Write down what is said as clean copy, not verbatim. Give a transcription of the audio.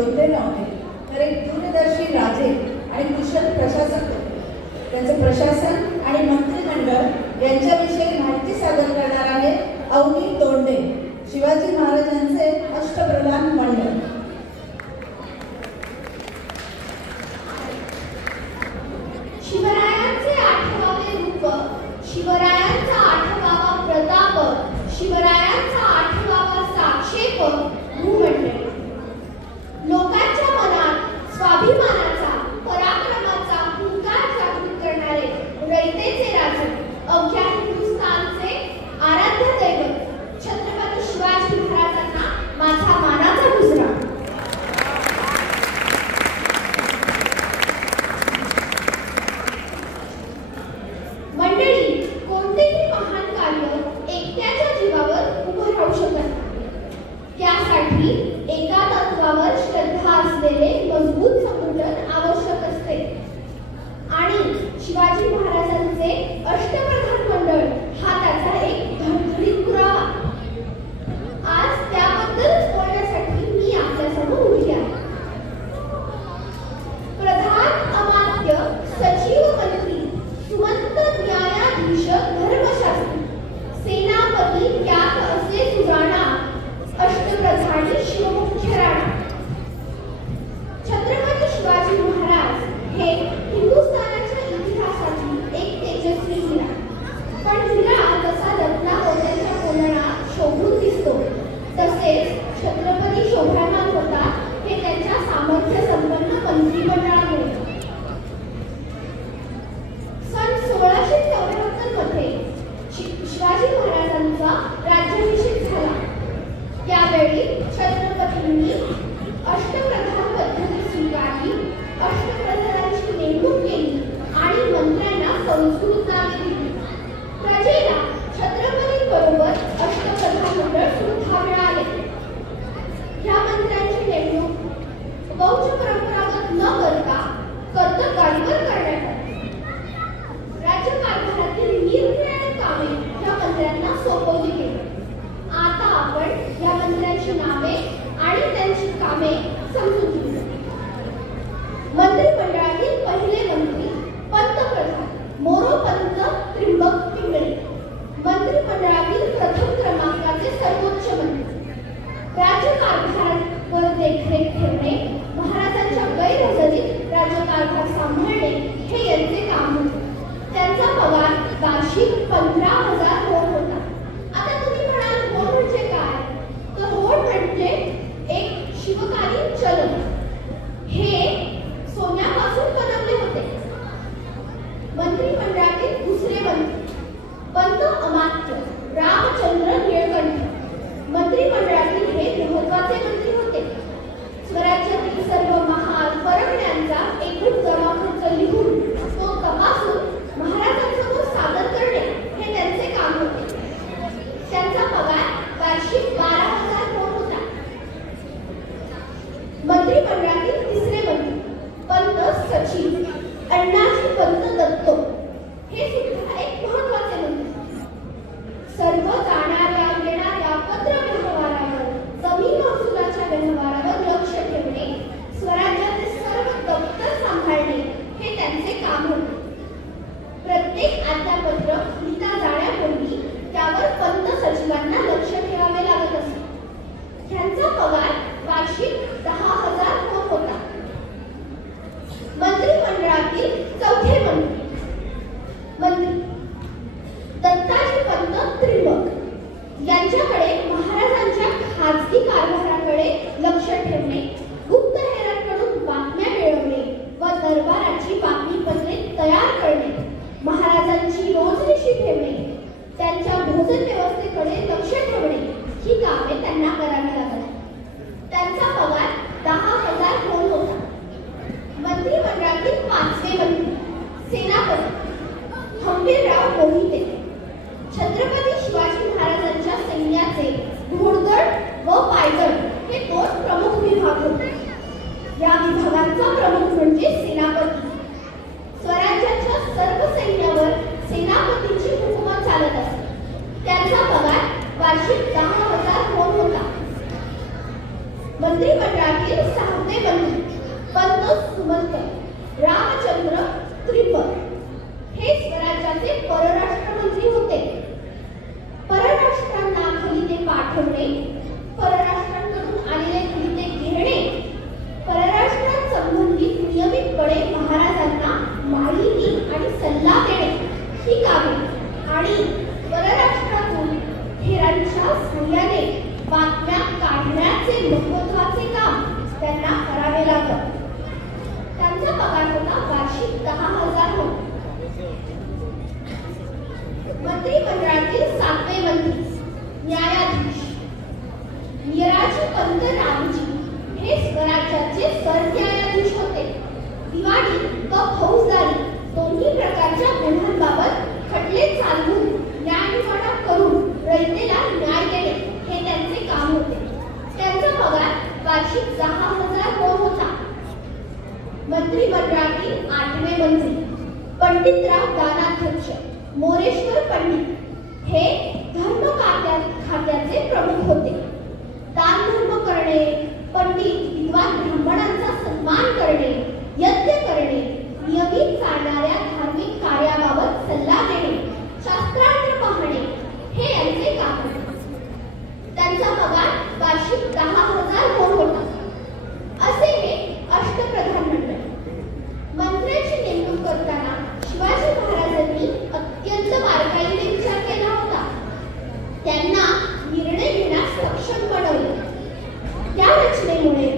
योद्धे नव्हते, तर एक दूरदर्शी राजे आणि कुशल प्रशासक होते. त्यांचे प्रशासन आणि मंत्रिमंडळ यांच्याविषयी माहिती सादर करणार आहे अवनी तोंडे, शिवाजी महाराजांचे अष्टप्रधान मंडळ. शिवरायांचे आठवावे रूप, शिवरायांचा आठवावा प्रताप, शिवरायांचा आठवावा साक्षेप भूमंडळी. लोकांच्या मनात स्वाभिमानाचा, पराक्रमाचा हुंकार जागृत करणारे रयतेचे राजे, अवघ्या हिंदुस्थानचे आराध्य दैवत छत्रपती शिवाजी महाराजांना माझा मानाचा मुजरा. मंडळी, कोणतेही महान कार्य एकट्याच्या जीवावर उभं राहू शकत नाही. त्यासाठी एका तत्वावर श्रद्धा असलेले मजबूत संघटन आवश्यक असते आणि शिवाजी महाराजांचे अष्टप्रधान मंडळ हा त्याचा एक धडधडीत पुरावा. आज त्याबद्दलच बोलण्यासाठी मी आपल्यासमोर उभी आहे. प्रधान अमात्य सचिव मंत्री सुमंत न्यायाधीश धर्मशास्त्री सेनापती त्याग असे सुजाणा अष्टप्रधानी शिवमुख्य राणा. छत्रपती शिवाजी महाराज हे हिंदुस्थानाच्या इतिहासातील एक तेजस्वी हिरा. पण हिरा जसा रत्ना मोत्यांच्या कोंदणात शोभून दिसतो, तसेच छत्रपती शोभायमान होतात हे त्यांच्या सामर्थ्य संपन्न मंत्रिमंडळामुळे. सन 1674 मध्ये शिवाजी महाराजांचा राज्याभिषेक झाला. त्यावेळी छत्रपतींनी अष्टप्रधान पद्धती स्वीकारली, अष्टप्रधानांची नेमणूक केली आणि मंत्र्यांना संस्कृत नावे दिली. प्रजेला छत्रपतींबरोबर अष्टप्रधान मंडळ सुद्धा मिळाले. ह्या मंत्र्यांची नेमणूक वंश परंपरागत न करता कर्तबगाडीवर करण्यात आली. राज्यकारभारातील निरनिराळी कामे ह्या मंत्र्यांना सोपवली गेली. आता आपण या मंत्र्यांची नावे आणि त्यांची कामे समजून घेऊ. मंत्रिमंडळातील पहिले मंत्री पंतप्रधान मोरोपंत त्र्यंबक पिंगळे. मंत्रिमंडळातील प्रथम क्रमांकाचे सर्वोच्च मंत्री. राज्यकारभारावर देखरेख ठेवणे, महाराजांच्या गैरहजेरीत राज्यकारभार सांभाळणे हे यांचे काम होते. त्यांचा पगार वार्षिक 15,000 होड होता. आता तुम्ही म्हणाल होड म्हणजे काय? तर होड म्हणजे एक शिवकालीन चलन. हे सोन्यापासून बनवले होते. मंत्रिमंडळातील दुसरे मंत्री पंत अमात्य रामचंद्र निळकंठ. मंत्रिमंडळातील हे महत्वाचे मंत्री होते. स्वराज्यातील सर्व महाल परगण्यांचा एकूण जमा खर्च लिहून तो तपासून महाराजांसमोर सादर करणे हे त्यांचे काम होते. त्यांचा पगार वार्षिक 12,000 होड होता. मंत्रिमंडळातील तिसरे मंत्री पंत सचिव अण्णाजी पंत दत्तो. हे सुद्धा एक महत्वाचे मंत्री. सर्व जाणाऱ्या येणाऱ्या पत्र व्यवहारावर, जमीन महसुलाच्या व्यवहारावर लक्ष ठेवणे, स्वराज्याचे सर्व दप्तर सांभाळणे हे त्यांचे काम होते. प्रत्येक आज्ञापत्र लिहिता जाण्यापूर्वी त्यावर पंत सचिवांना लक्ष ठेवावे लागत असे. त्यांचा पगार वार्षिक 10,000 होत होता. मंत्रिमंडळातील चौथे मंत्री दत्ताजी पंत त्र्यंबक. यांच्याकडे महाराजांच्या खाजगी कारभाराकडे लक्ष ठेवणे, गुप्तहेरांकडून बातम्या मिळवणे व दरबाराची बातमीपत्रे तयार करणे, महाराजांची रोजनिशी ठेवणे, त्यांच्या भोजन व्यवस्थेकडे लक्ष ठेवणे ही कामे त्यांना करावी लागत. त्यांचा पगार 10,000 होत होता. मंत्रिमंडळातील पाचवे मंत्री सेनापती हंबीरराव मोहिते. छत्रपती शिवाजी महाराजांच्या सैन्याचे घोडदळ व पायदळ हे 2 प्रमुख विभाग होते. या विभागांचा प्रमुख म्हणजे सेनापती. स्वराज्याच्या सर्व सैन्यावर सेनापतींची हुकूमत चालत असते. त्यांचा पगार वार्षिक 10,000 होत होता. मंत्रिमंडळातील 6वे मंत्री पंत सुमंत रामचंद्र त्रिपल हे स्वराज्याचे परराष्ट्र मंत्री होते. परराष्ट्रांना खलिते पाठवणे, परराष्ट्रांकडून आलेले खलिते घेणे, परराष्ट्रांसंबंधित नियमितपणे महाराजांना माहिती आणि सल्ला देणे ही कामे आणि परराष्ट्रातून हेरांच्या सहाय्याने बातम्या काढण्याचे महत्त्वाचे काम त्यांना करावे लागत. त्यांचा पगार होता वार्षिक 10,000 होता. मंत्रिमंडळातील 7वे मंत्री न्यायाधीश निराजी पंत रामजी हे स्वराज्याचे सरन्यायाधीश होते. दिवाणी व फौजदारी दोन्ही प्रकारच्या गुन्ह्यांबाबत खटले चालवून न्यायनिवाडा करून रयतेला न्याय देणे हे त्यांचे काम होते. त्यांचा पगार वार्षिक 10,000 होता. मंत्रिमंडळातील 8वे मंत्री पंडितराव दानाध्यक्ष मोरेश्वर पंडित हे धर्म खात्याचे प्रमुख होते. दानधर्म करणे, पंडित विद्वान ब्राह्मणांचा सन्मान करणे, यज्ञ करणे, नियमित चालणाऱ्या धार्मिक कार्याबाबत सल्ला देणे, शास्त्रार्थ पाहणे हे यांचे काम होते. त्यांचा पगार वार्षिक 10,000 होता. असे हे अष्टप्रधान मंडळ. मंत्र्यांची नेमणूक करताना शिवाजी महाराजांनी अत्यंत बारकाईने विचार केला होता. त्यांना निर्णय घेण्यास सक्षम बनवले. या रचनेमुळे